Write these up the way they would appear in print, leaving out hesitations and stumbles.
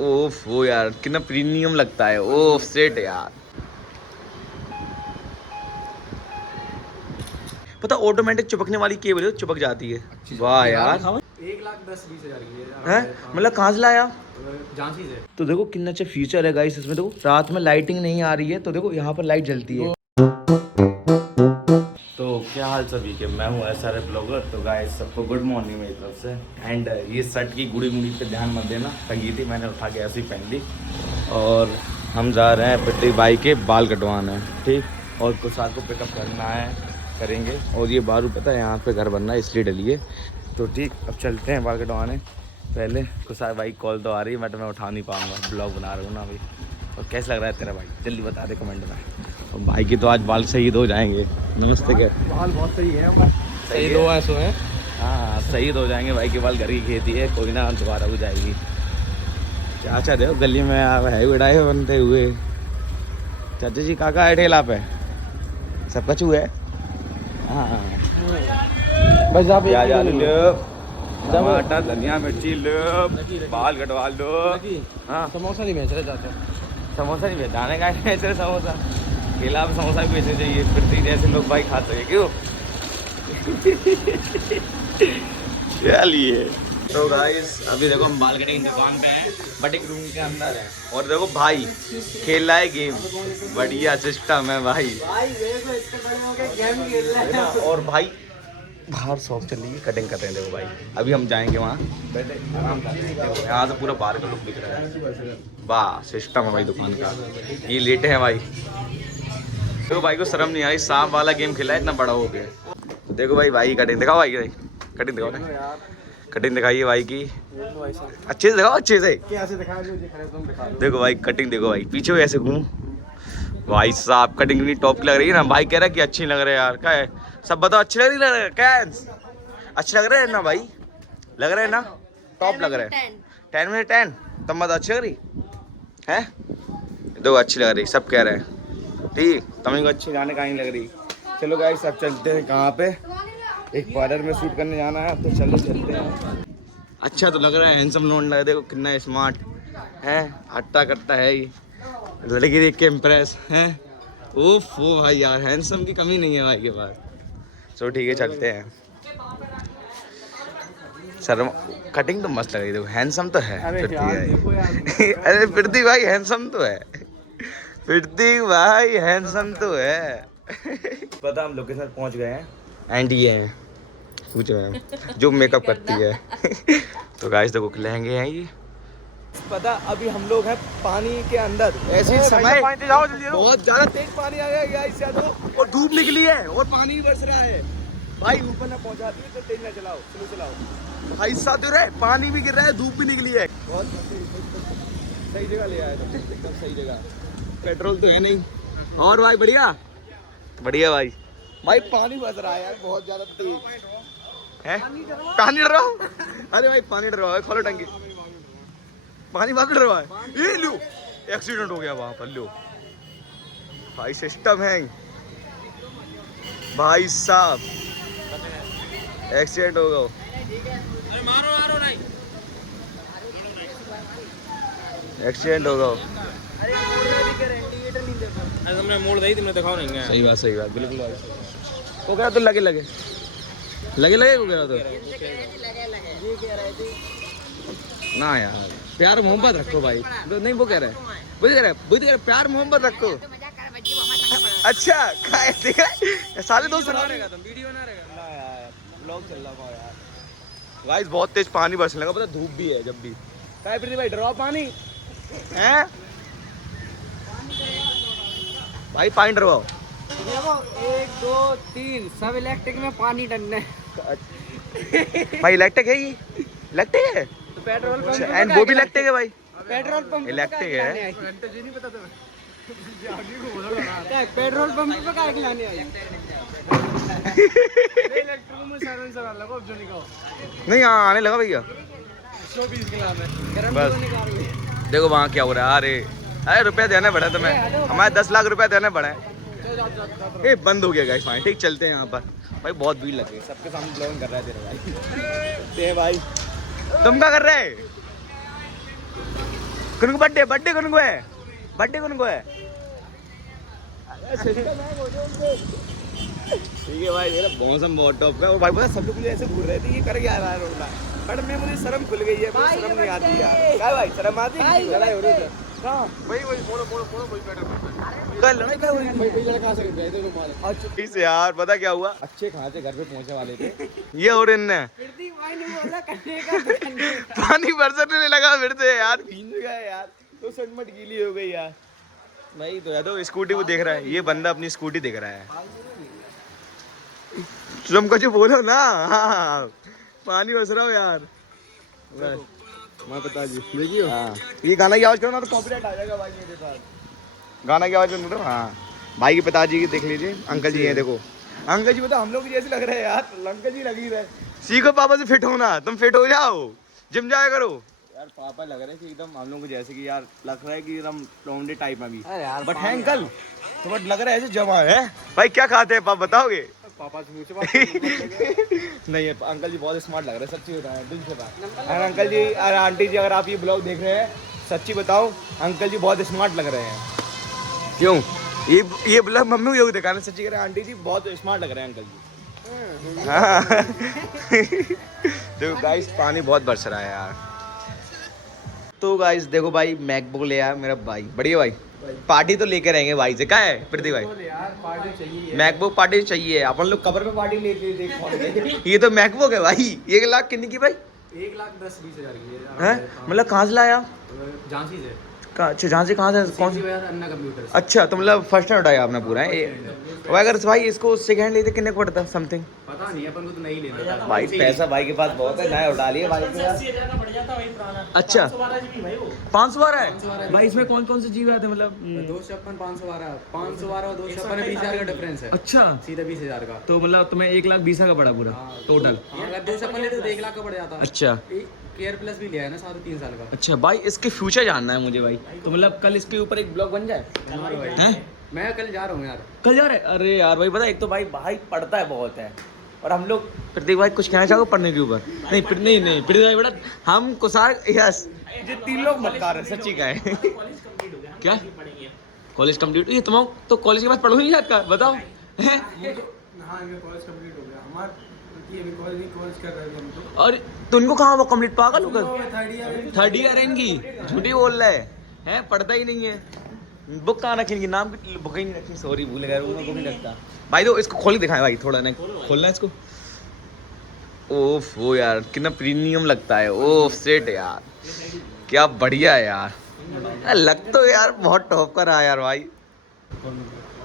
ओफ वो यार कितना प्रीमियम लगता है। ओफ सेट यार। पता ऑटोमेटिक चिपकने वाली केबल है, चिपक जाती है। वाह यार। 1,10,20,000 की है मतलब कहाँ से लाया? झांसी से। तो देखो कितना अच्छा फीचर है गाइस इसमें। देखो रात में लाइटिंग नहीं आ रही है तो देखो यहाँ पर लाइट जलती है। तो क्या हाल सभी के, मैं हूँ SRA ब्लॉगर। तो गाइस सबको गुड मॉर्निंग मेरी तरफ से। एंड ये शर्ट की गुड़ी मुड़ी पे ध्यान मत देना, टंगी थी मैंने उठा के ऐसे ही पहन ली। और हम जा रहे हैं पिट्टी बाई के बाल कटवाना है, ठीक। और कुछ साल को पिकअप करना है, करेंगे। और ये बारू पता है यहाँ पे घर बनना है इसलिए डली है। तो ठीक अब चलते हैं बाल कटवाने। पहले कुसार भाई कॉल तो आ रही है बट मैं उठा नहीं पाऊँगा, ब्लॉग बना रहा हूँ ना अभी। और कैसा लग रहा है तेरा भाई, जल्दी बता दे कमेंट में। और भाई की तो आज बाल शहीद हो जाएंगे। नमस्ते। क्या बाल बहुत सही है, सही दो ऐसो है। हाँ शहीद हो जाएंगे भाई के बाल, घर की खेती है, कोई ना दोबारा हो जाएगी। चाचा देखो गली में है बिड़ाए बनते हुए। चाचा जी काका है ठेला पे, सब कचू है। हाँ बस आप प्याज आलू लो, टमाटर धनिया मिर्ची लो, बाल कटवा लो। हाँ समोसा नहीं बेच रहे चाचा। समोसा नहीं बेचाने का है ऐसे समोसा, ठेला में समोसा भी बेचने चाहिए, फिर जैसे लोग भाई खा सके क्यों। चलिए तो गाइस अभी देखो हम बाल कटिंग दुकान पे हैं, बट एक रूम के अंदर है। और देखो भाई खेल रहा है गेम, बढ़िया सिस्टम है भाई। और भाई बाहर शॉप चल रही है, कटिंग कर रहे हैं। देखो भाई अभी हम जाएंगे वहाँ, बैठे आराम कर रहे हैं। यहाँ से पूरा बाहर का लुक दिख रहा है। वाह सिस्टम है भाई दुकान का। ये लेटे हैं भाई, तो भाई को शर्म नहीं आई, सांप वाला गेम खेला है इतना बड़ा हो गया। देखो भाई कटिंग दिखाओ, भाई कटिंग दिखाओ ना, कटिंग दिखाइए भाई की, अच्छे से दिखाओ, अच्छे से। देखो भाई कटिंग देखो भाई, पीछे ऐसे घूम। भाई साहब कटिंग इतनी टॉप की लग रही है ना। भाई कह रहा है कि अच्छी लग रही है यार। क्या है सब बताओ, अच्छी लग रही है क्या है? अच्छे लग रहे हैं ना भाई, लग रहे हैं ना, टॉप लग रहे हैं। 10 में 10 तब मत अच्छी लग रही है। देखो अच्छी लग रही, सब कह रहे हैं ठीक। तमें को अच्छी जाने का नहीं लग रही। चलो गाइस सब चलते हैं कहाँ पे, एक पार्लर में शूट करने जाना है, तो चलो चलते हैं। अच्छा तो लग रहा है, हैंडसम लोन लग रहा है, देखो कितना स्मार्ट है, हट्टा कट्टा है ये, लड़की देख के इम्प्रेस है। ओफ वो भाई यार हैंडसम की कमी नहीं है भाई के पास। चलो ठीक है चलते हैं। सर कटिंग तो मस्त लग रही है, देखो हैंडसम तो है। अरे फिरती भाई हैंडसम तो है, फिरती भाई हैंडसम तो है। पता हम लोकेशन पहुंच गए हैं, एंड ये है कुछ है जो मेकअप करती है। तो गाइस देखो लहंगे हैं ये। पता अभी हम लोग हैं पानी के अंदर, ऐसी समय बहुत ज्यादा तेज पानी आ गया गाइस यार, और धूप निकली है और पानी भी बरस रहा है। भाई ऊपर ना पहुंचाती है तो तेज ना चलाओ, स्लो चलाओ। भाई साथ रहे, पानी भी गिर रहा है, धूप भी निकली है। बहुत सही जगह ले आया तुम, एकदम सही जगह। पेट्रोल तो है नहीं। और भाई बढ़िया बढ़िया भाई। भाई पानी बरस रहा है यार बहुत ज्यादा तेज है। पानी डर रहा हूँ, अरे भाई पानी डर रहा है, खोलो टंकी। पानी बात डर रहा है, ये लो एक्सीडेंट हो गया वहां पर। लो भाई सिस्टम है भाई साहब, एक्सीडेंट हो गया। एक्सीडेंट हो गया। तुमने मोड़ दी, तुमने दिखाओ नहीं। सही बात बिल्कुल। वो कह रहा तो लगे लगे को कह रहा तो ना यार, प्यार मोहब्बत रखो भाई। तो नहीं वो कह रहा है, वो कह रहा है प्यार मोहब्बत रखो। अच्छा सारे दोस्त वीडियो बना रहेगा ना यार, व्लॉग चल रहा है यार। गाइस बहुत तेज पानी बरसने लगा, पता धूप भी है जब भी। काय प्रीति भाई डरवाओ पानी है भाई, पानी डरवाओ। देखो 1 2 3 सब इलेक्ट्रिक में पानी डलने। भाई इलेक्ट्रिक है, ये इलेक्ट्रिक है तो पेट्रोल पंप एंड वो भी इलेक्ट्रिक है भाई, पेट्रोल पंप इलेक्ट्रिक है। पेट्रोल पंप पे काय खिलाने आई? इलेक्ट्रिक में साइलेंसर वाला को ऑप्शन निकालो। नहीं यहाँ आने लगा भैया। 120 के लाभ है, गरम बस। निकाल लो। देखो वहाँ क्या हो रहा है। अरे रुपया देने पड़े तुम्हें, हमारे 10 लाख रुपया देने पड़े। ये बंद हो गया गाइस फाइन, ठीक चलते हैं यहाँ पर। भाई बहुत भीड़ लग गई, सबके सामने ब्लॉगिंग कर रहा है तेरे भाई। ते भाई तुम क्या कर रहे हैं? कौन को बर्थडे बर्थडे कौन को है बर्थडे कौन को है ठीक है भाई मेरा मौसम बहुत टॉप का और भाई पता सब लोग मुझे ऐसे घूर रहे थे ये कर क्या रहा है रोना बट मैं मुझे शर्म खुल गई है मुझे शर्म नहीं आती यार क्या भाई शर्म आती है लड़ाई हो रही है हां वही मोड़ो वही बैठा कल लड़ाई क्या हुई भाई लड़का कहां से गए थे मार अच्छा इसे यार पता क्या हुआ अच्छे खाने से घर पे पहुंचने वाले थे ये और इनने पानी बरसने लगा फिर से यार भीग गया यार तो सटमट गीली हो गई यार भाई तो यार तो स्कूटी को देख रहा है ये बंदा अपनी स्कूटी देख रहा है तुम कुछ बोलो ना हाँ पानी बरस रहा हो यार मैं बता जी देखियो हाँ ये गाना की आवाज करो ना तो कॉपीराइट आ जाएगा भाई मेरे साथ गाना की आवाज करो हाँ भाई के पिताजी की देख लीजिए अंकल जी हैं देखो अंकल जी बता हम लोग जैसे लग रहे हैं यार अंकल जी लग ही रहे सीखो पापा से फिट होना तुम फिट हो जाओ जिम जाया करो यार पापा लग रहे हैं कि एकदम हम लोग को जैसे कि यार लग रहा है कि एकदम लौंडे टाइप में भी बट है अंकल तो बट लग रहा है ऐसे जमा है भाई क्या खाते हैं पापा बताओगे पापा से पूछो नहीं है अंकल जी बहुत स्मार्ट लग रहे हैं सच्ची बता रहे दिल से बात अरे अंकल जी अरे आंटी जी अगर आप ये ब्लॉग देख रहे हैं सच्ची बताओ अंकल जी बहुत स्मार्ट लग रहे हैं क्यों ये ब्लॉग मम्मी को योग दिखाना सच्ची कह रहे हैं आंटी जी बहुत स्मार्ट लग रहे हैं अंकल जी देखो गाइस पानी बहुत बरस रहा है यार तो गाइस देखो भाई मैकबुक ले आया मेरा भाई बढ़िया भाई पार्टी तो लेके रहेंगे भाई से क्या है प्रदीप भाई मैकबुक पार्टी चाहिए अपन लोग कबर पे पार्टी लेके ये तो मैकबुक है भाई 1 लाख कितने की भाई 1,10,20,000 की है मतलब कहाँ से लाया झांसी से अच्छा झांसी कहाँ से कौन सी अन्ना कंप्यूटर अच्छा तो मतलब फर्स्ट हैंड उठाया आपने पूरा है अगर भाई इसको सेकंड लेते कितने को पड़ता समथिंग पता नहीं अपन को तो नहीं लेना भाई पैसा भाई के पास बहुत है नया उठा लिए भाई अच्छा 512 है भाई इसमें कौन कौन से जीव आते हैं मतलब 256 512 और 256 20,000 का डिफरेंस है अच्छा सीधा 20,000 का तो मतलब तुम्हें 1,20,000 का पड़ा पूरा टोटल अगर 256 लेते तो 1 लाख का पड़ जाता अच्छा केयर प्लस भी लिया है ना 3.5 साल का अच्छा भाई इसके फ्यूचर जानना है मुझे भाई तो मतलब कल इसके ऊपर एक ब्लॉग बन जाए हैं मैं कल जा रहा हूँ यार कल जा रहे अरे यार भाई पता एक तो भाई पढ़ता है बहुत है और हम लोग प्रतीक भाई कुछ कहना चाहोगे पढ़ने के ऊपर नहीं प्रतीक भाई बेटा हम कुसार यस ये 3 लोग मक्कार है सच्ची का है क्या कॉलेज कंप्लीट ये तुम तो कॉलेज के बाद पढ़ो नहीं जाता बताओ हाँ कॉलेज कंप्लीट हो गया हमारा कॉलेज कर रहे हैं और तो उनको कहाँ वो कंप्लीट पागल होगा 3rd ईयर है इनकी झूठी बोल रहा है पढ़ता ही नहीं है बुक कहाँ रखी इनकी नाम की बुक ही नहीं रखी सॉरी भूल गया बुक नहीं रखता भाई तो इसको खोल के दिखाएं भाई थोड़ा ना खोलना है इसको ओफ वो यार कितना प्रीमियम लगता है ओफ सेट यार क्या बढ़िया है यार लग तो यार बहुत टॉप का रहा यार भाई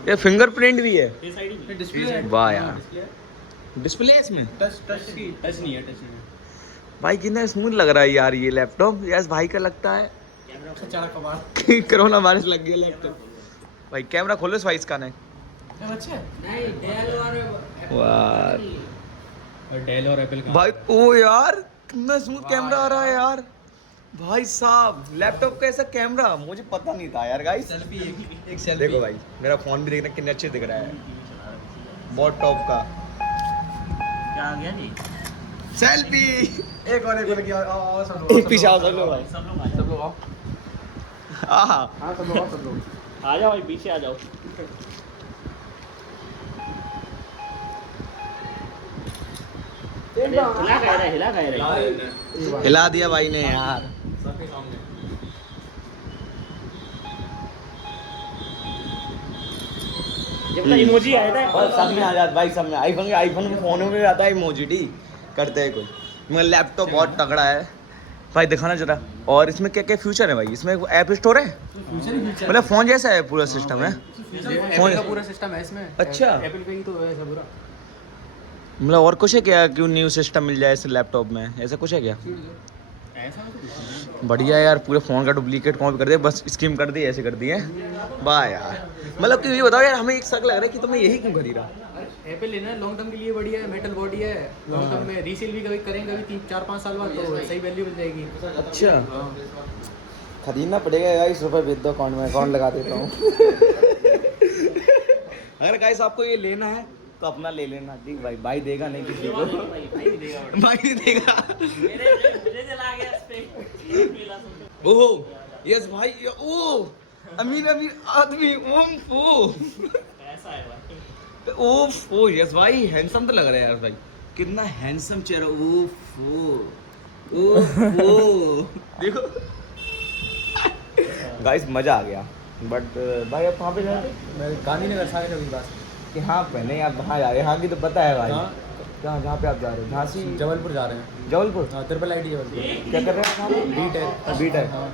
ये फिंगरप्रिंट भी है वाह यार डिस्प्ले इसमें टच नहीं है भाई कितना स्मूथ लग रहा है यार ये लैपटॉप यस भाई का लगता है कोरोना वायरस लग गया लैपटॉप भाई कैमरा खोलो इस भाई इसका नहीं डेल और एप्पल का भाई ओ यार कितना स्मूथ कैमरा आ रहा है यार भाई साहब लैपटॉप का ऐसा कैमरा मुझे पता नहीं था यार गाइस सेल्फी एक सेल्फी देखो भाई मेरा फोन भी देखना कितने अच्छे दिख रहा है बहुत टॉप का क्या आ गया नहीं सेल्फी एक और किया एक पीछे आओ सब लोग भाई सब लोग आओ हाँ हाँ सब लोग आ जाओ भाई पीछे आ जाओ हिला गए रे हिला दिया भाई ने यार जब तक इमोजी आया था और सब में आ जाता भाई सब में आईफोन फोनों में आता है इमोजी करते हैं कोई मगर लैपटॉप बहुत तगड़ा है भाई दिखाना जरा और इसमें क्या क्या फ्यूचर है भाई इसमें ऐप स्टोर है मतलब फोन जैसा है पूरा सिस्टम है फोन का पूरा सिस्टम है इसमें अच्छा एप्पल का ही तो है पूरा मतलब और कुछ है क्या क्यों न्यू सिस्टम मिल जाए इस लैपटॉप में ऐसा कुछ है क्या बढ़िया यार पूरे फ़ोन का डुप्लीकेट कॉपी कर दिया बस स्कीम कर दी ऐसे कर दी है वाह यार मतलब कि ये बताओ यार हमें एक शक लग रहा है कि तुम्हें यही क्यों खरीदा एप्पल लेना लॉन्ग टर्म के लिए बढ़िया है मेटल बॉडी है लॉन्ग टर्म में रीसेल भी कभी करेंगे कभी 3-4-5 साल बाद तो सही वैल्यू मिल जाएगी अच्छा खरीदना पड़ेगा गाइस रुपए भेज दो अकाउंट में अकाउंट लगा देता हूँ अगर गाइस आपको ये लेना है तो अपना ले लेना ठीक भाई देगा नहीं किसी को भाई देगा ओहो यस भाई ओ अमीर अमीर आदमी ओफ ओ ऐसा है भाई। ओफ ओ यस भाई हैंडसम तो लग रहा है यार भाई कितना हैंडसम चेहरा ओफ ओ देखो गाइस मजा आ गया बट भाई अब कहाँ पे जा रहे थे मैं गांधीनगर सागर के पास कि हाँ पहले आप वहाँ जा रहे हैं हाँ की तो पता है भाई हाँ। कहाँ जहाँ पे आप जा रहे हैं झांसी जबलपुर जा रहे हैं। जबलपुर हाँ ट्रिपल आईटी जबलपुर। क्या कर रहे हैं आप बीट है। बीट है हाँ।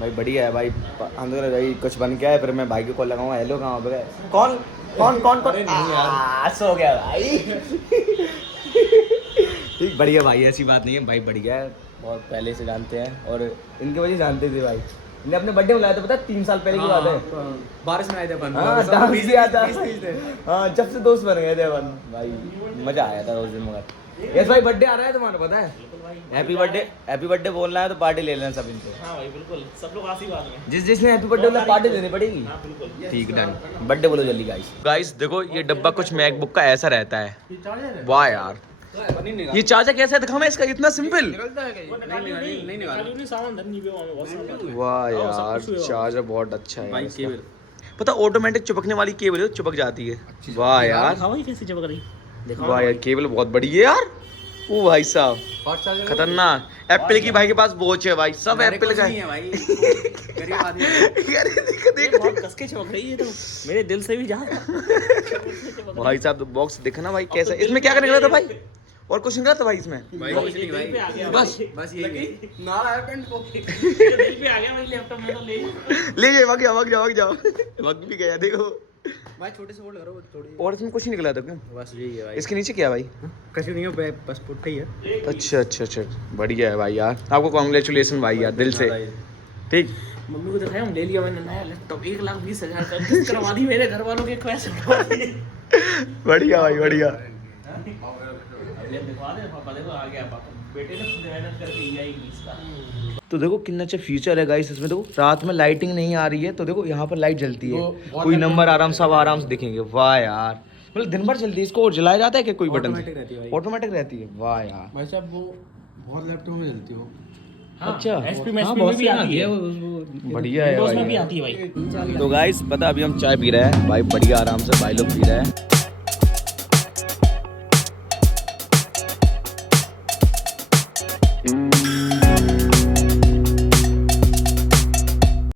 भाई बढ़िया है भाई हम तो भाई कुछ बन के आए फिर मैं भाई को कॉल लगाऊंगा हेलो कहाँ पे गए कौन कौन कौन कौन अरे नहीं यार। सो गया भाई ठीक बढ़िया भाई ऐसी बात नहीं है भाई बढ़िया है बहुत पहले से जानते हैं और इनकी वजह से जानते थे भाई इन्हें अपने बर्थडे में लाया था पता 3 साल पहले की बात है बारिश में आए थे अपन। हाँ सब डांस बीस- किया था बीस- बीस थे। हाँ जब से दोस्त बन गए थे अपन भाई मजा आया था उस दिन मगर यस भाई बर्थडे आ रहा है तुम्हारा पता है हैप्पी बर्थडे बोलना है तो पार्टी ले लेना सब इनसे हाँ भाई बिल्कुल सब लोग आशीर्वाद में। जिसने हैप्पी बर्थडे बोला पार्टी देनी पड़ेगी हाँ बिल्कुल। ठीक डन बर्थडे बोलो जल्दी गाइस देखो ये डब्बा कुछ मैकबुक का ऐसा रहता है वाह यार ये चार्जर कैसा है दिखाओ इसका इतना सिंपल नहीं सामान धरनी पे वहाँ में बहुत सामान। वाह यार चार्जर बहुत अच्छा है केबल पता ऑटोमेटिक चिपकने वाली केबल है चिपक जाती है वाह यार दिखाओ ये कैसे चिपक रही। दिखाओ वाह यार केबल बहुत बड़ी है यार ओ भाई साहब खतरनाक एप्पल की भाई के पास वॉच है भाई सब एप्पल का है भाई गरीब आदमी है। ये बहुत कस के चिपक रही है तो मेरे दिल से भी ज्यादा। भाई साहब तो बॉक्स देखना भाई कैसा इसमें क्या निकला था भाई और कुछ निकला था भाई इसमें दिल पे आ गया बस बस ये नाला है पेंट को। दिल पे आ गया भाई लैपटॉप में तो ले ले जाओ भाग जाओ वक्त भी गया देखो भाई छोटे से होल्ड करो थोड़ी। और इसमें कुछ नहीं निकला था क्या बस यही है भाई। इसके नीचे क्या भाई कहीं नहीं है बस पुट्टा ही है। अच्छा बढ़िया है भाई यार आपको कॉन्ग्रेचुलेसन भाई यार दिल से ठीक मम्मी को दिखाया हम ले लिया मैंने नया लैपटॉप 1,20,000 का किस्त करवा दी मेरे घर वालों के ख्वाहिश करवा दी। बढ़िया भाई बढ़िया अब ये दिखवा दे पापा देखो आ गया पापा बेटे ने खुद मेहनत करके लिया 21 का। तो देखो कितना अच्छा फीचर है गाइस इसमें देखो रात में लाइटिंग नहीं आ रही है तो देखो यहाँ पर लाइट जलती है कोई नंबर आराम से दिखेंगे वाह यार मतलब दिन भर चलती है इसको और जलाया जाता है क्या कोई बटन Automatic रहती है भाई। ऑटोमेटिक रहती है वाह यार भाई साहब वो बहुत लैपटॉप में चलती हो। अच्छा एचपी में भी आती है बढ़िया है विंडोज में भाई भी आती है भाई। तो गाइस पता अभी हम चाय पी रहे हैं भाई बढ़िया आराम से भाई लोग पी रहे हैं